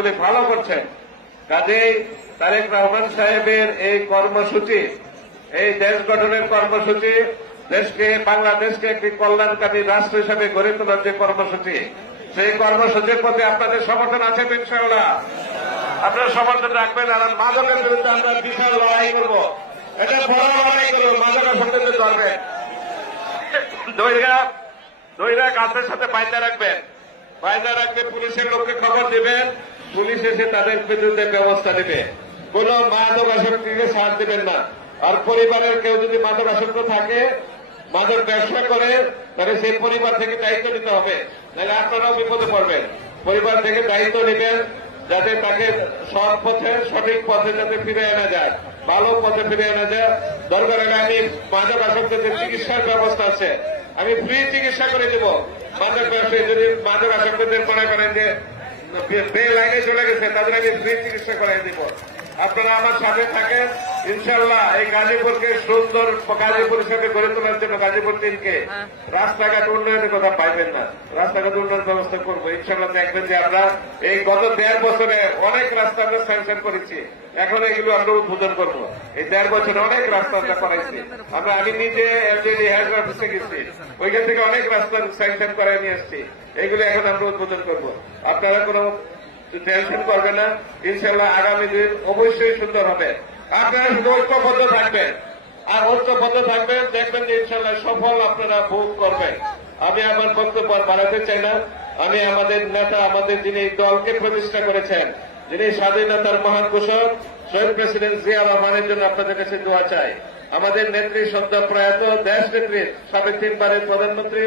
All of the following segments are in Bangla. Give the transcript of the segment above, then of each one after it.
কাজগুলি ভালো করছেন। কাজেই তারেক রহমান সাহেবের এই কর্মসূচি, এই দেশ গঠনের কর্মসূচি, দেশকে বাংলাদেশকে একটি কল্যাণকামী রাষ্ট্র হিসেবে গড়ে তোলার যে কর্মসূচি, সেই কর্মসূচির প্রতি আপনাদের সমর্থন আছে তো ইনশাআল্লাহ? আপনারা সমর্থন রাখবেন। আর মাদকের বিরুদ্ধে আমরা বিশাল লড়াই করব, এটা বড় লড়াই করবো। মাদকের সঙ্গে ধরবেন, দইরা গাছের সাথে বাইন্দা রাখবেন, পুলিশের লোককে খবর দিবেন, পুলিশ এসে তাদের বিরুদ্ধে ব্যবস্থা নেবে। কোন মাদক আসক্তিকে ছাড় দিবেন না। আর পরিবারের কেউ যদি মাদক আসক্ত থাকে, মাদক ব্যবসা করে, তাহলে সেই পরিবার থেকে দায়িত্ব নিতে হবে, নাহলে আপনারাও বিপদে পড়বেন। পরিবার থেকে দায়িত্ব নেবেন যাতে তাকে সৎ পথে, সঠিক পথে যাতে ফিরে আনা যায়, ভালো পথে ফিরে আনা যায়। দরকার হলে আমি মাদক আসক্তদের চিকিৎসার ব্যবস্থা আছে, আমি ফ্রি চিকিৎসা করে দেব। মাদক ব্যবসায়ী যদি মাদক আসক্তদের মনে করেন যে লাইনে চলে গেছে, তাদের আমি ফ্রি চিকিৎসা করাই দিব। আপনারা আমার সাথে থাকেন ইনশাল্লাহ। এই গাজীপুরকে সুন্দর গাজীপুর হিসেবে গড়ে তোলার জন্য গাজীপুর দিনকে রাস্তাঘাট উন্নয়নের কথা পাইবেন না, রাস্তাঘাট উন্নয়ন ব্যবস্থা করবো ইনশাল্লাহ। দেখবেন যে আমরা এই গত 1.5 বছরে অনেক রাস্তা আমরা স্যাংশন করেছি, এখন এগুলো আমরা উদ্বোধন করবো। এই 1.5 বছরে অনেক রাস্তা আমরা করাইছি। আমি নিজে এমডিডি হেড অফিসে গেছি, ওইখান থেকে অনেক রাস্তা স্যাংশন করাই নিয়ে এসছি, এইগুলো এখন আমরা উদ্বোধন করবো। আপনারা কোনো টেনশন করবেন না, ইনশাল্লাহ আগামী দিন অবশ্যই সুন্দর হবে। আপনারা শুধু ঐক্যবদ্ধ থাকবেন, আর ঐক্যবদ্ধ থাকবেন, দেখবেন যে ইনশাল্লাহ সফল আপনারা ভোগ করবেন। আমি আমার বক্তব্য বাড়াতে চাই না। আমি আমাদের নেতা, আমাদের যিনি দলকে প্রতিষ্ঠা করেছেন, যিনি স্বাধীনতার মহান ঘোষক শহীদ প্রেসিডেন্ট জিয়া রহমানের জন্য আপনাদের কাছে দোয়া চাই। আমাদের নেত্রী সদ্য প্রয়াত দেশ নেত্রী, সাবেক 3 বারের প্রধানমন্ত্রী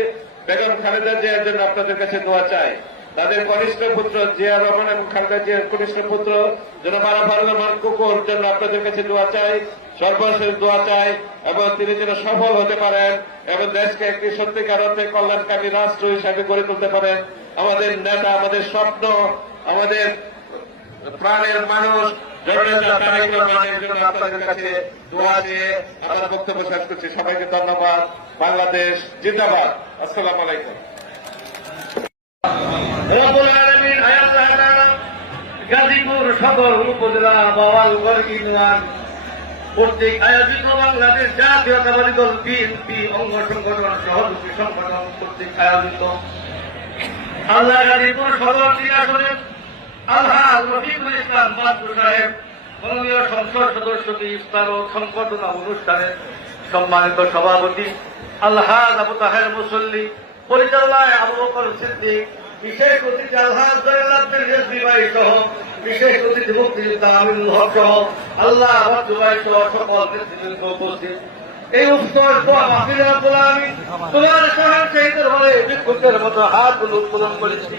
বেগম খালেদা জিয়ার জন্য আপনাদের কাছে দোয়া চাই। তাদের কনিষ্ঠ পুত্র জিয়া রহমান এবং খালেদা জিয়ার কনিষ্ঠ পুত্র জনাব আরাফাত রহমান কুকুর জন্য আপনাদের কাছে দোয়া চাই, সর্বশেষ দোয়া চাই, এবং তিনি যেন সফল হতে পারেন এবং দেশকে একটি সত্যিকার অর্থে কল্যাণকামী রাষ্ট্র হিসাবে গড়ে তুলতে পারেন। আমাদের নেতা, আমাদের স্বপ্ন, আমাদের প্রাণের মানুষ তারেক রহমানের জন্য আপনাদের কাছে দোয়া দিয়ে আমার বক্তব্য শেষ করছি। সবাইকে ধন্যবাদ। বাংলাদেশ জিন্দাবাদ। আসসালামু আলাইকুম। গাজীপুর সদর উপজেলা বাওয়ালগড় ইউনিয়ন কর্তৃক আয়োজিত বাংলাদেশ জাতীয়তাবাদী দল বিএনপি অঙ্গ সংগঠন সহযোগী সংগঠন কর্তৃক আয়োজিত আল্লাহ গাজীপুর সদর আসনের আলহাজ রফিকুল ইসলাম বাদপুর সাহেব মাননীয় সংসদ সদস্যকে ইফতার ও সংবর্ধনা অনুষ্ঠানের সম্মানিত সভাপতি আলহাজ আবু তাহের মুসল্লি, পরিচালনায় আবু বকর সিদ্দিক, বিশেষ অতিথি আলহাজ জয়নাল আব্দুল রিজভী ভাই সহ বিশেষ অতিথি মুক্তিযোদ্ধা আমিনুল হক সহ আল্লাহ আবাদ ভাই সহ সকল নেতৃবৃন্দ উপস্থিত। এই উৎসব তোমার সহায়তার ফলে বিক্ষুব্ধের মতো হাতগুলো উৎপাদন করেছি।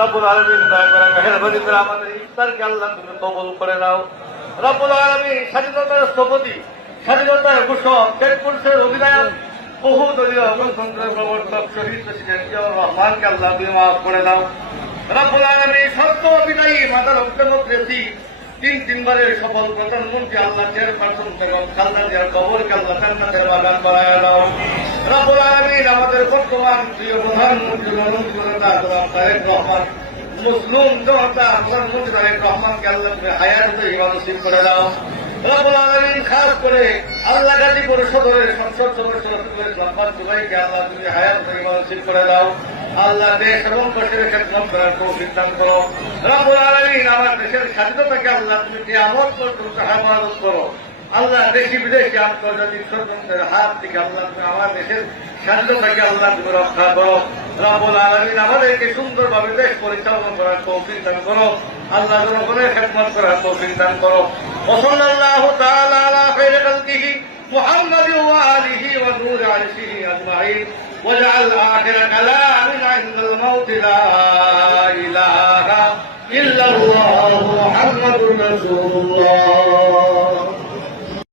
রব্বুল আলামিন দয়া করে মেহেরবানি করে আমাদের ইফতারকে আল্লাহ তুমি কবুল করে নাও। রব্বুল আলামিন স্বাধীনতার স্থপতি, স্বাধীনতার ঘোষক, শেখ পুরুষের অধিনায়ক, বহুদলীয় গণতন্ত্রের প্রবর্তক শহীদ প্রেসিডেন্ট জিয়াউর রহমানকে আল্লাহ তুমি মাফ করে দাও। রব্বুল আলামিন সত্য বিদায়ী মাদার ডেমোক্রেসি 3 বারের সফল প্রধানমন্ত্রী আল্লাহ চেয়ারপারসন বেগম খালেদা জিয়ার কবরকে আল্লাহ জান্নাতের বাগান বানায় দাও। রব্বুল আলামিন আমাদের বর্তমান প্রিয় প্রধানমন্ত্রী তারেক রহমান, মুসলিম জনতা প্রধানমন্ত্রী তারেক রহমানকে আল্লাহ তুমি হায়াত নসিব করে দাও। রব্বুল আলামিন খাস করে আল্লাহ গাজীপুর সদরের সংসদ সদস্য রফিকুল ইসলাম বাদপুর ভাইকে আল্লাহ তুমি হায়াত নসিব করে দাও। আল্লাহ দেশ এবং দেশের খেদমত করার তৌফিক দান করো। রব্বুল আলামিন আমার দেশের স্বাধীনতাকে আল্লাহ তুমি কিয়ামত পর্যন্ত হেফাজত করো। আল্লাহ দেশি বিদেশি আন্তর্জাতিক ষড়যন্ত্রের হাত থেকে আল্লাহ তুমি আমার দেশের স্বাধীনতাকে আল্লাহ তুমি রক্ষা করো। রব্বুল আলামিন আমাদেরকে সুন্দরভাবে দেশ পরিচালনা করার তৌফিক দান করো। আল্লাহ জনগণের খেদমত করার তৌফিক দান করো। ওয়াসাল্লাল্লাহু তাআলা আলা খায়রি খালকিহি মুহাম্মাদিন ওয়া আলিহি ওয়া নূরি আরশিহি আজমাইন। واجعل آخر كلامنا عند الموت لا إله إلا الله محمد رسول الله.